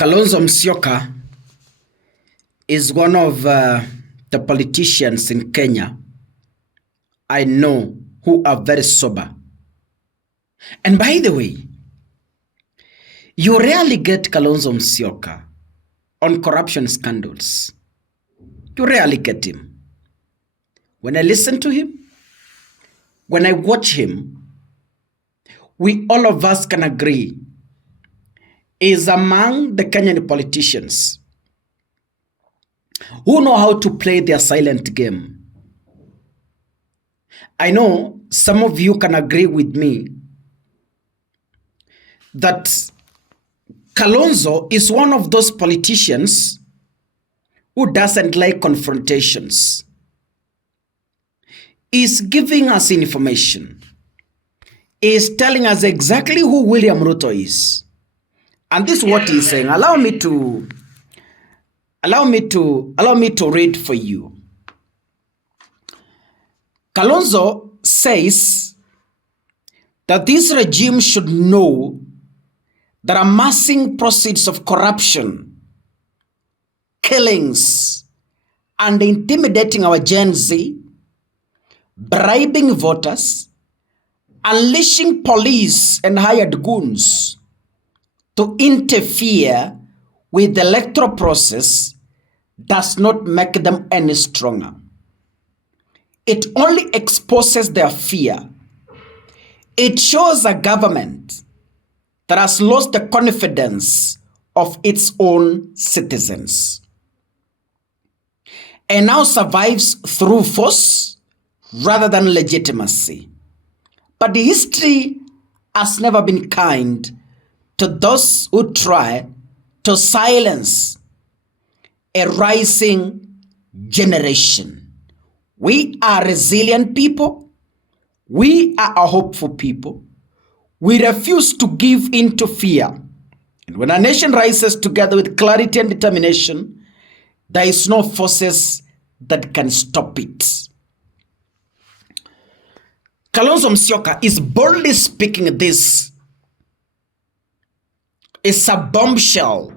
Kalonzo Musyoka is one of the politicians in Kenya I know who are very sober. And by the way, you rarely get Kalonzo Musyoka on corruption scandals. You rarely get him. When I listen to him, when I watch him, we all of us can agree is among the Kenyan politicians who know how to play their silent game. I know some of you can agree with me that Kalonzo is one of those politicians who doesn't like confrontations. He's giving us information. He's telling us exactly who William Ruto is. And this is what he's saying. Allow me to read for you. Kalonzo says that this regime should know that amassing proceeds of corruption, killings, and intimidating our Gen Z, bribing voters, unleashing police and hired goons to interfere with the electoral process does not make them any stronger. It only exposes their fear. It shows a government that has lost the confidence of its own citizens and now survives through force rather than legitimacy. But the history has never been kind to those who try to silence a rising generation. We are resilient people. We are a hopeful people. We refuse to give in to fear. And when a nation rises together with clarity and determination, there is no forces that can stop it. Kalonzo Musyoka is boldly speaking this. It's a bombshell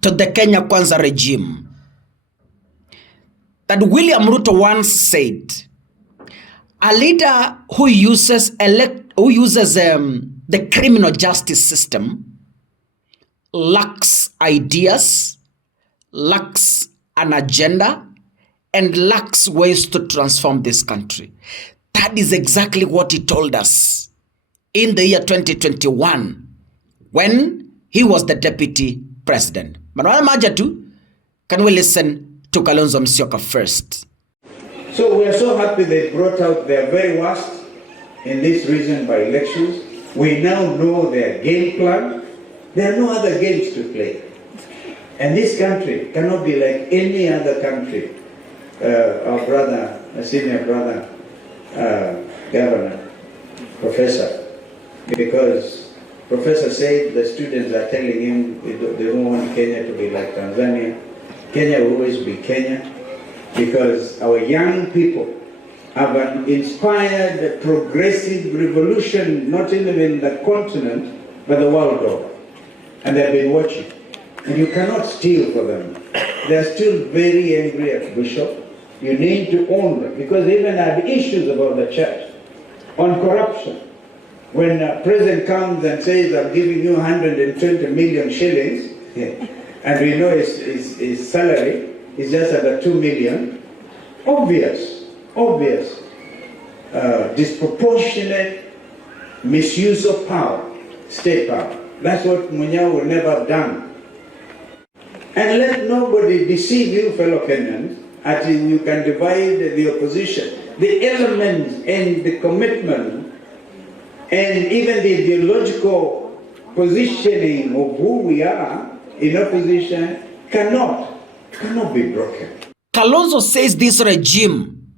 to the Kenya Kwanza regime that William Ruto once said, a leader who uses the criminal justice system lacks ideas, lacks an agenda, and lacks ways to transform this country. That is exactly what he told us in the year 2021 when he was the deputy president. Manuel Majatu, can we listen to Kalonzo Musyoka first? So we are so happy they brought out their very worst in this region by elections. We now know their game plan. There are no other games to play. And this country cannot be like any other country. Our brother, a senior brother, governor, professor, because Professor said the students are telling him they don't want Kenya to be like Tanzania. Kenya will always be Kenya because our young people have inspired a progressive revolution, not even in the continent, but the world over. And they've been watching. And you cannot steal for them. They're still very angry at Bishop. You need to own them because they even had issues about the church on corruption. When a president comes and says, I'm giving you 120 million shillings, and we know his salary is just about 2 million, obvious, disproportionate misuse of power, state power. That's what Munyao would never have done. And let nobody deceive you, fellow Kenyans, until you can divide the opposition. The elements and the commitment and even the ideological positioning of who we are in opposition cannot be broken. Kalonzo says this regime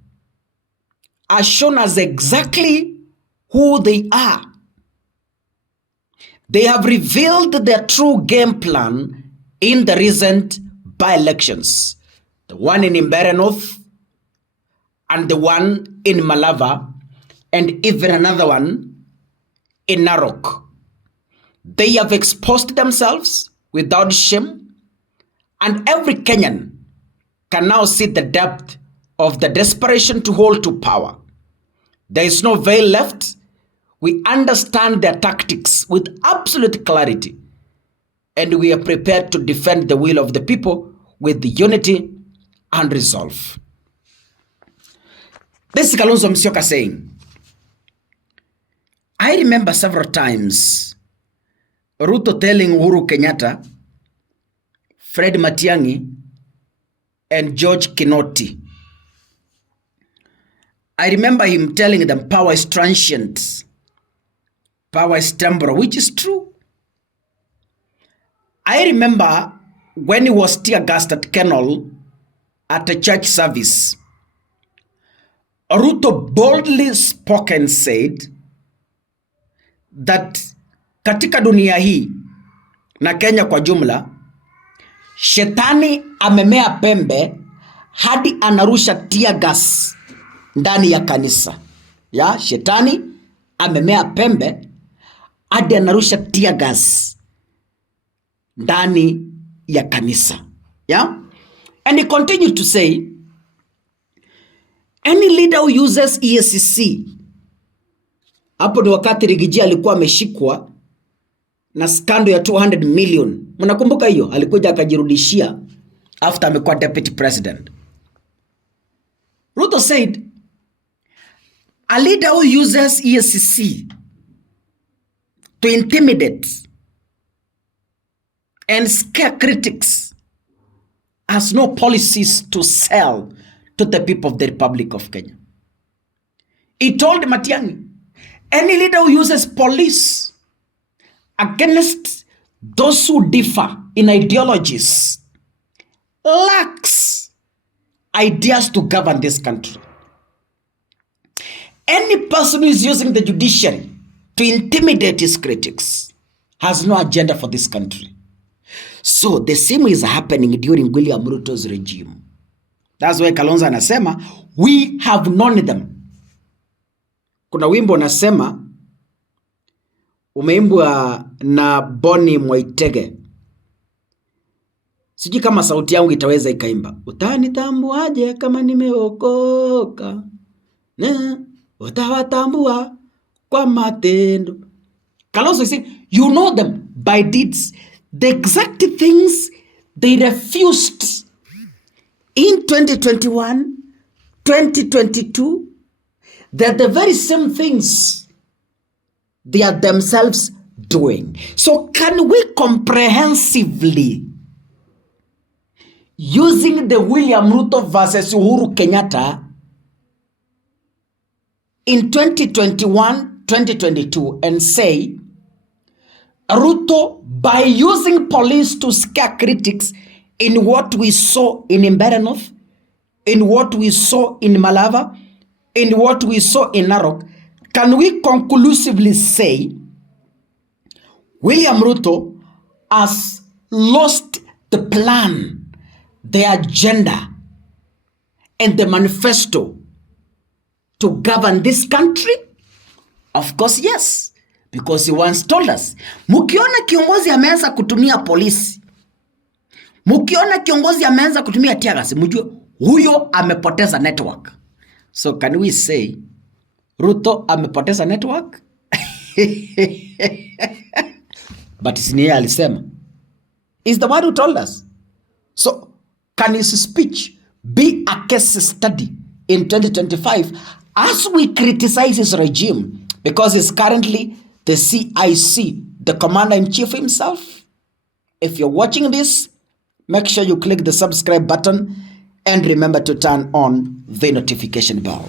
has shown us exactly who they are. They have revealed their true game plan in the recent by-elections. The one in Mbeere North and the one in Malava and even another one in Narok. They have exposed themselves without shame, and every Kenyan can now see the depth of the desperation to hold to power. There is no veil left. We understand their tactics with absolute clarity, and we are prepared to defend the will of the people with unity and resolve. This is Kalonzo Musyoka saying, I remember several times Ruto telling Uhuru Kenyatta, Fred Matiang'i, and George Kinoti. I remember him telling them power is transient, power is temporal, which is true. I remember when he was tear-gassed at Kenol at a church service, Ruto boldly spoke and said that katika dunia hii na Kenya kwa jumla, shetani amemea pembe hadi anarusha tear gas ndani ya kanisa. Ya, shetani amemea pembe hadi anarusha tear gas ndani ya kanisa. Yeah? And he continued to say, any leader who uses EACC, hapo ni wakati Rigiji alikuwa ameshikwa na skando ya 200 million. Mnakumbuka hiyo? Alikuja akajirudishia after amekuwa deputy president. Ruto said, a leader who uses EACC to intimidate and scare critics has no policies to sell to the people of the Republic of Kenya. He told Matiang'i, any leader who uses police against those who differ in ideologies lacks ideas to govern this country. Any person who is using the judiciary to intimidate his critics has no agenda for this country. So the same is happening during William Ruto's regime. That's why Kalonzo anasema, we have known them. Kuna wimbo unasema, umeimbwa na Boni Mwaitege. Sijui kama sauti yangu itaweza ikaimba. Utanitambuaje kama nimeokoka? Utawatambua kwa matendo. Kalonzo is saying, you know them by deeds. The exact things they refused in 2021, 2022, they're the very same things they are themselves doing. So can we comprehensively, using the William Ruto versus Uhuru Kenyatta in 2021, 2022 and say, Ruto, by using police to scare critics in what we saw in Mbere North, in what we saw in Malava, in what we saw in Narok, can we conclusively say William Ruto has lost the plan, the agenda, and the manifesto to govern this country? Of course, yes. Because he once told us, mukiona kiongozi ameanza kutumia polisi, mukiona kiongozi ameanza kutumia tear gas, mjue huyo amepoteza network. So can we say Ruto amepoteza network? But siniye alisema. Is the one who told us. So can his speech be a case study in 2025 as we criticize his regime because he's currently the CIC, the commander-in-chief himself? If you're watching this, make sure you click the subscribe button and remember to turn on the notification bell.